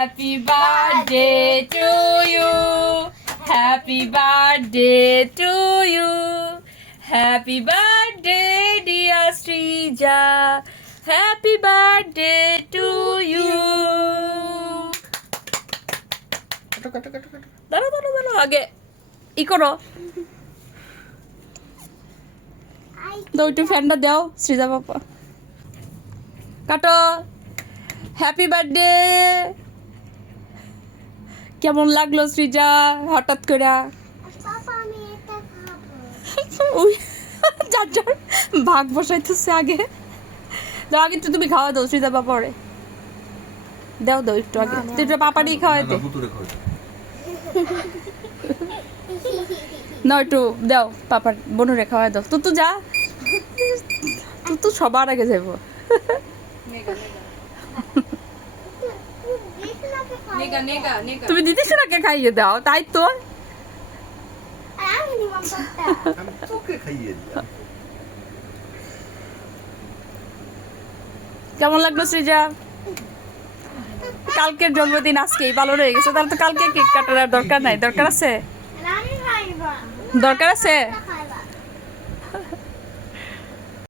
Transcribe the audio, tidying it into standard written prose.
Happy birthday to you. Happy birthday to you. Happy birthday, dear Srija. Happy birthday to you. দাঁড়াও দাঁড়াও দাঁড়াও আগে ই করো দাও একটু ফ্যানটা দাও সৃজা বাবা কাটো হ্যাপি বার্থডে কেমন লাগলো সৃজা হঠাৎ করে ওই যার যার ভাগ বসাইতেছে আগে দাও আগে একটু তুমি খাওয়া দাও সৃজা বাবা পরে দাও দাও একটু আগে তুই একটু পাপারই খাওয়াই দে না একটু দাও পাপার বনুরে খাওয়াই দাও তুই তো যা তুই তো সবার আগে যাবো তুমি দিদি সোনাকে খাইয়ে দাও তাই তো কেমন লাগলো সৃজা কালকের জন্মদিন আজকেই ভালো রয়ে গেছে তাহলে তো কালকে কেক কাটার দরকার নাই দরকার আছে